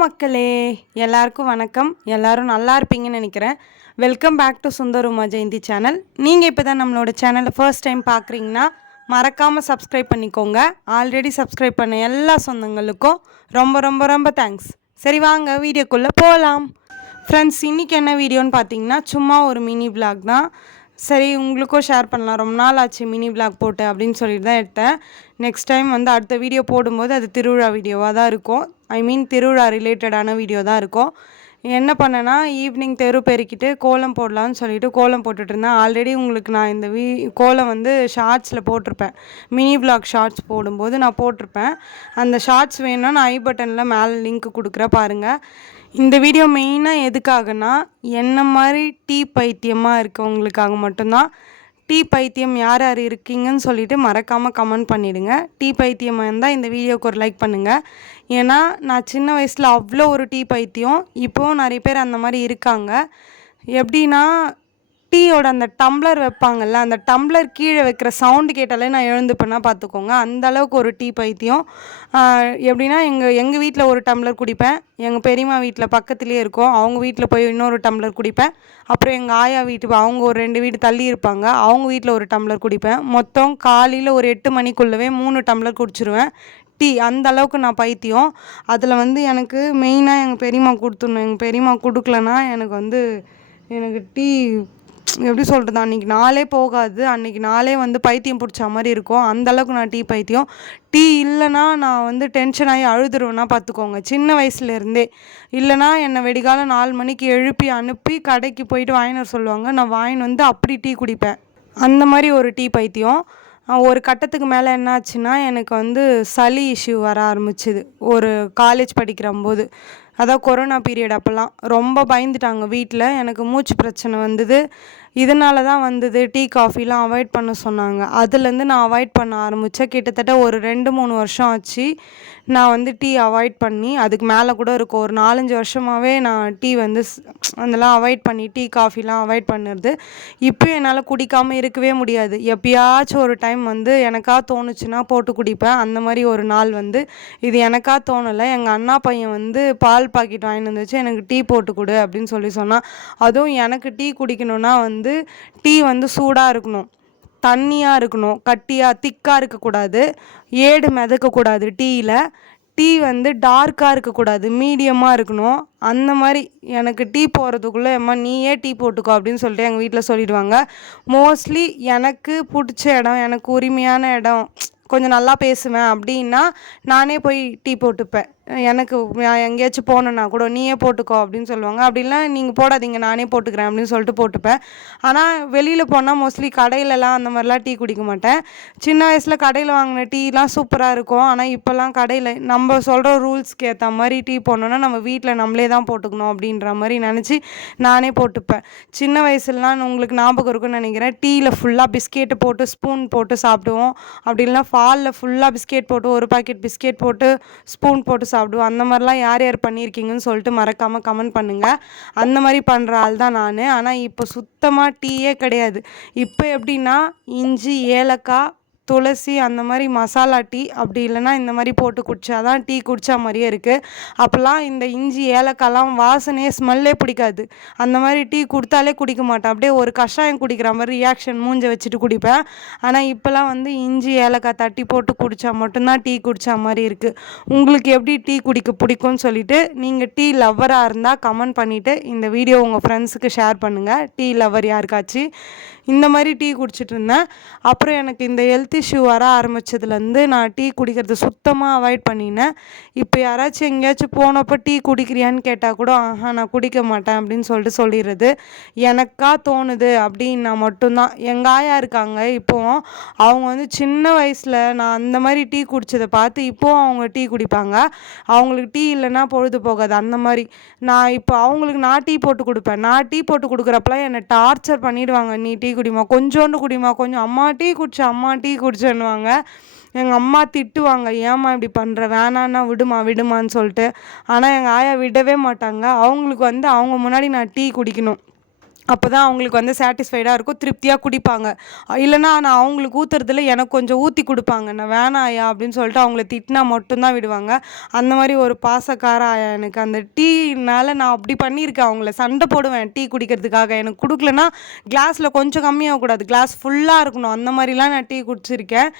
மக்களே, எல்லாருக்கும் வணக்கம். எல்லாரும் நல்லா இருப்பீங்கன்னு நினைக்கிறேன். Welcome back to Sundar Uma Jayanthi channel. நீங்கள் இப்போ தான் நம்மளோட சேனலை ஃபர்ஸ்ட் டைம் பார்க்குறீங்கன்னா மறக்காமல் சப்ஸ்கிரைப் பண்ணிக்கோங்க. ஆல்ரெடி சப்ஸ்கிரைப் பண்ண எல்லா சொந்தங்களுக்கும் ரொம்ப ரொம்ப ரொம்ப தேங்க்ஸ். சரி வாங்க வீடியோக்குள்ளே போகலாம். ஃப்ரெண்ட்ஸ், இன்றைக்கி என்ன வீடியோன்னு பார்த்தீங்கன்னா சும்மா ஒரு மினி விலாக் தான். சரி உங்களுக்கும் ஷேர் பண்ணலாம், ரொம்ப நாள் ஆச்சு மினி விலாக் போட்டு அப்படின்னு சொல்லிட்டு தான் எடுத்தேன். நெக்ஸ்ட் டைம் வந்து அடுத்த வீடியோ போடும்போது அது திருவிழா வீடியோவாக தான் இருக்கும். திருவிழா ரிலேட்டடான வீடியோ தான் இருக்கும். என்ன பண்ணேன்னா ஈவினிங் தெரு பெருக்கிட்டு கோலம் போடலான்னு சொல்லிட்டு கோலம் போட்டுட்டு இருந்தேன். ஆல்ரெடி உங்களுக்கு நான் இந்த கோலம் வந்து ஷார்ட்ஸில் போட்டிருப்பேன். மினி விலாக் ஷார்ட்ஸ் போடும்போது நான் போட்டிருப்பேன். அந்த ஷார்ட்ஸ் வேணும்னா நான் ஐ பட்டனில் மேலே லிங்க் கொடுக்குறேன் பாருங்கள். இந்த வீடியோ மெயினாக எதுக்காகனா என்ன மாதிரி டீ பைத்தியமாக இருக்கவங்களுக்காக மட்டும்தான். டீ பைத்தியம் யார் யார் இருக்கீங்கன்னு சொல்லிவிட்டு மறக்காமல் கமெண்ட் பண்ணிவிடுங்க. டீ பைத்தியமாக இருந்தால் இந்த வீடியோவுக்கு ஒரு லைக் பண்ணுங்கள். ஏன்னா நான் சின்ன வயசில் அவ்வளோ ஒரு டீ பைத்தியம். இப்போவும் நிறைய பேர் அந்த மாதிரி இருக்காங்க. எப்படின்னா டீயோட அந்த டம்ளர் வைப்பாங்கள்ல, அந்த டம்ளர் கீழே வைக்கிற சவுண்டு கேட்டாலே நான் எழுந்துப்பேன்னா பார்த்துக்கோங்க. அந்த அளவுக்கு ஒரு டீ பைத்தியம். எப்படின்னா எங்கள் வீட்டில் ஒரு டம்ளர் குடிப்பேன், எங்கள் பெரியம்மா வீட்டில் பக்கத்துலேயே இருக்கும், அவங்க வீட்டில் போய் இன்னொரு டம்ளர் குடிப்பேன். அப்புறம் எங்கள் ஆயா வீட்டு அவங்க ஒரு 2 வீடு தள்ளி இருப்பாங்க, அவங்க வீட்டில் ஒரு டம்ளர் குடிப்பேன். மொத்தம் காலையில் ஒரு 8 மணிக்குள்ளவே 3 டம்ளர் குடிச்சிருவேன் டீ. அந்த அளவுக்கு நான் பைத்தியம். அதில் வந்து எனக்கு மெயினாக எங்கள் பெரியம்மா கொடுத்துடணும். எங்கள் பெரியம்மா கொடுக்கலன்னா எனக்கு டீ எப்படி சொல்கிறது, அன்றைக்கி நாளே போகாது. அன்றைக்கி நாளே வந்து பைத்தியம் பிடிச்ச மாதிரி இருக்கும். அந்தளவுக்கு நான் டீ பைத்தியம். டீ இல்லைன்னா நான் வந்து டென்ஷன் ஆகி அழுதுருவேன்னா பார்த்துக்கோங்க. சின்ன வயசுலேருந்தே இல்லைனா என்னை வெடிகால 4 மணிக்கு எழுப்பி அனுப்பி கடைக்கு போயிட்டு வாங்கின்னு வர சொல்லுவாங்க. நான் வாங்கின்னு வந்து அப்படி டீ குடிப்பேன். அந்த மாதிரி ஒரு டீ பைத்தியம். ஒரு கட்டத்துக்கு மேலே என்னாச்சுன்னா எனக்கு வந்து சளி இஷ்யூ வர ஆரம்பிச்சுது. ஒரு காலேஜ் படிக்கிறம்போது, அதான் கொரோனா பீரியட். அப்போல்லாம் ரொம்ப பயந்துட்டாங்க வீட்டில். எனக்கு மூச்சு பிரச்சனை வந்தது. இதனால தான் வந்தது, டீ காஃபிலாம் அவாய்ட் பண்ண சொன்னாங்க. அதுலேருந்து நான் அவாய்ட் பண்ண ஆரம்பித்தேன். கிட்டத்தட்ட ஒரு 2-3 வருஷம் ஆச்சு நான் வந்து டீ அவாய்ட் பண்ணி. அதுக்கு மேலே கூட இருக்கும். ஒரு 4-5 வருஷமாகவே நான் டீ வந்து அதெல்லாம் அவாய்ட் பண்ணி டீ காஃபிலாம் அவாய்ட் பண்ணுறது. இப்போயும் என்னால் குடிக்காமல் இருக்கவே முடியாது. எப்பயாச்சும் ஒரு டைம் வந்து எனக்கா தோணுச்சுன்னா போட்டு குடிப்பேன். அந்த மாதிரி ஒரு நாள் வந்து இது எனக்கா தோணலை, எங்கள் அண்ணா பையன் வந்து பால் பாக்கெட் வாங்கிட்டு வந்துச்சு, எனக்கு டீ போட்டு கொடு அப்படின்னு சொன்னான். அதுவும் எனக்கு டீ குடிக்கணுன்னா வந்து டீ வந்து சூடாக இருக்கணும், தண்ணியாக இருக்கணும், கட்டியாக திக்காக இருக்கக்கூடாது, ஏடு மிதக்கக்கூடாது டீயில். டீ வந்து டார்க்காக இருக்கக்கூடாது, மீடியமாக இருக்கணும். அந்த மாதிரி எனக்கு டீ போடுறதுக்குள்ளே அம்மா நீயே டீ போட்டுக்கோ அப்படின்னு சொல்லிட்டு எங்கள் வீட்டில் சொல்லிடுவாங்க. மோஸ்ட்லி எனக்கு பிடிச்ச இடம், எனக்கு உரிமையான இடம், கொஞ்சம் நல்லா பேசுவேன் அப்படின்னா நானே போய் டீ போட்டுப்பேன். எனக்கு எங்கேயாச்சும் போகணுன்னா கூட நீயே போட்டுக்கோ அப்படின்னு சொல்லுவாங்க. அப்படிலாம் நீங்கள் போடாதீங்க நானே போட்டுக்கிறேன் அப்படின்னு சொல்லிட்டு போட்டுப்பேன். ஆனால் வெளியில் போனால் மோஸ்ட்லி கடையிலலாம் அந்த மாதிரிலாம் டீ குடிக்க மாட்டேன். சின்ன வயசில் கடையில் வாங்கின டீலாம் சூப்பராக இருக்கும். ஆனால் இப்போல்லாம் கடையில் நம்ம சொல்கிற ரூல்ஸ்க்கு ஏற்ற மாதிரி டீ போடணுன்னா நம்ம வீட்டில் நம்மளே தான் போட்டுக்கணும் அப்படின்ற மாதிரி நினச்சி நானே போட்டுப்பேன். சின்ன வயசுலலாம் உங்களுக்கு ஞாபகம் இருக்குன்னு நினைக்கிறேன், டீயில் ஃபுல்லாக பிஸ்கெட்டு போட்டு ஸ்பூன் போட்டு சாப்பிடுவோம். அப்படி இல்லைனா பாலில் ஃபுல்லாக பிஸ்கெட் போட்டு ஒரு பாக்கெட் பிஸ்கெட் போட்டு ஸ்பூன் போட்டு சாப்பிடுவோம். அந்த மாதிரிலாம் யார் யார் பண்ணியிருக்கீங்கன்னு சொல்லிட்டு மறக்காமல் கமெண்ட் பண்ணுங்கள். அந்த மாதிரி பண்ணுற ஆள் தான் நான். ஆனால் இப்போ சுத்தமாக டீயே கிடையாது. இப்போ எப்படின்னா இஞ்சி, ஏலக்காய், துளசி அந்த மாதிரி மசாலா டீ, அப்படி இல்லைனா இந்த மாதிரி போட்டு குடித்தாதான் டீ குடித்தா மாதிரியே இருக்குது. அப்போல்லாம் இந்த இஞ்சி ஏலக்காய்லாம் வாசனையே ஸ்மெல்லே பிடிக்காது. அந்த மாதிரி டீ கொடுத்தாலே குடிக்க மாட்டேன். அப்படியே ஒரு கஷாயம் குடிக்கிற மாதிரி ரியாக்ஷன் மூஞ்ச வச்சுட்டு குடிப்பேன். ஆனால் இப்போல்லாம் வந்து இஞ்சி ஏலக்காய் தட்டி போட்டு குடித்தா மட்டும்தான் டீ குடித்தா மாதிரி இருக்குது. உங்களுக்கு எப்படி டீ குடிக்க பிடிக்கும்னு சொல்லிவிட்டு நீங்கள் டீ லவ்வராக இருந்தால் கமெண்ட் பண்ணிவிட்டு இந்த வீடியோ உங்கள் ஃப்ரெண்ட்ஸுக்கு ஷேர் பண்ணுங்கள். டீ லவ்வர் யாருக்காச்சு. இந்த மாதிரி டீ குடிச்சிட்டு இருந்தேன். அப்புறம் எனக்கு இந்த ஹெல்த் இஷ்யூ வர ஆரம்பித்ததுலேருந்து நான் டீ குடிக்கிறது சுத்தமாக அவாய்ட் பண்ணினேன். இப்போ யாராச்சும் எங்கேயாச்சும் போனப்போ டீ குடிக்கிறியான்னு கேட்டால் கூட நான் குடிக்க மாட்டேன் அப்படின்னு சொல்லிடுறது. எனக்கா தோணுது அப்படின்னா மட்டும்தான். எங்கள் ஆயா இருக்காங்க இப்போவும், அவங்க வந்து சின்ன வயசில் நான் அந்த மாதிரி டீ குடித்ததை பார்த்து இப்போவும் அவங்க டீ குடிப்பாங்க. அவங்களுக்கு டீ இல்லைன்னா பொழுது போகாது. அந்த மாதிரி அவங்களுக்கு நான் டீ போட்டு கொடுப்பேன். நான் டீ போட்டு கொடுக்குறப்பெல்லாம் என்னை டார்ச்சர் பண்ணிவிடுவாங்க. நீ டீ குடிமா, கொஞ்சோண்டு குடிமா, கொஞ்சம் அம்மா டீ குடிச்சேன்னுவாங்க. எங்கள் அம்மா திட்டுவாங்க, ஏம்மா இப்படி பண்ணுற, வேணான்னா விடுமான்னு சொல்லிட்டு. ஆனால் எங்கள் ஆயா விடவே மாட்டாங்க. அவங்களுக்கு வந்து அவங்க முன்னாடி நான் டீ குடிக்கணும். அப்போ தான் அவங்களுக்கு வந்து சாட்டிஸ்ஃபைடாக இருக்கும், திருப்தியாக குடிப்பாங்க. இல்லைன்னா நான் அவங்களுக்கு ஊற்றுறதுல எனக்கு கொஞ்சம் ஊற்றி கொடுப்பாங்க. நான் வேணாம் ஆயா அப்படின்னு சொல்லிட்டு அவங்கள திட்டினா மட்டும்தான் விடுவாங்க. அந்த மாதிரி ஒரு பாசக்கார ஆயா எனக்கு. அந்த டீனால நான் அப்படி பண்ணியிருக்கேன். அவங்கள சண்டை போடுவேன் டீ குடிக்கிறதுக்காக. எனக்கு கொடுக்கலன்னா கிளாஸில் கொஞ்சம் கம்மியாகக்கூடாது, கிளாஸ் ஃபுல்லாக இருக்கணும். அந்த மாதிரிலாம் நான் டீ குடிச்சிருக்கேன்.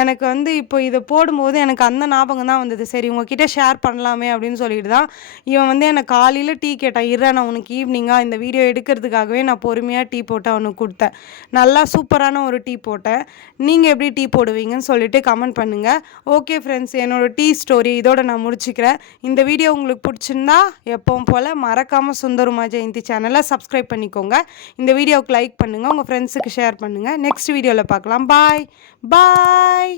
எனக்கு வந்து இப்போ இதை போடும்போது எனக்கு அந்த ஞாபகம் தான் வந்தது. சரி உங்ககிட்ட ஷேர் பண்ணலாமே அப்படின்னு சொல்லிட்டு தான் இவன் வந்து என்னை காலையில் டீ கேட்டான். நான் உனக்கு ஈவினிங்காக இந்த வீடியோ எடுக்கிறதுக்காகவே நான் பொறுமையாக டீ போட்டு அவனுக்கு கொடுத்தேன். நல்லா சூப்பரான ஒரு டீ போட்டேன். நீங்கள் எப்படி டீ போடுவீங்கன்னு சொல்லிட்டு கமெண்ட் பண்ணுங்கள். ஓகே ஃப்ரெண்ட்ஸ், என்னோடய டீ ஸ்டோரி இதோட நான் முடிச்சுக்கிறேன். இந்த வீடியோ உங்களுக்கு பிடிச்சிருந்தா எப்பவும் போல் மறக்காமல் சுந்தருமா ஜெயந்தி சேனலை சப்ஸ்கிரைப் பண்ணிக்கோங்க. இந்த வீடியோவுக்கு லைக் பண்ணுங்கள், உங்கள் ஃப்ரெண்ட்ஸுக்கு ஷேர் பண்ணுங்கள். நெக்ஸ்ட் வீடியோவில் பார்க்கலாம். பாய் பாய்.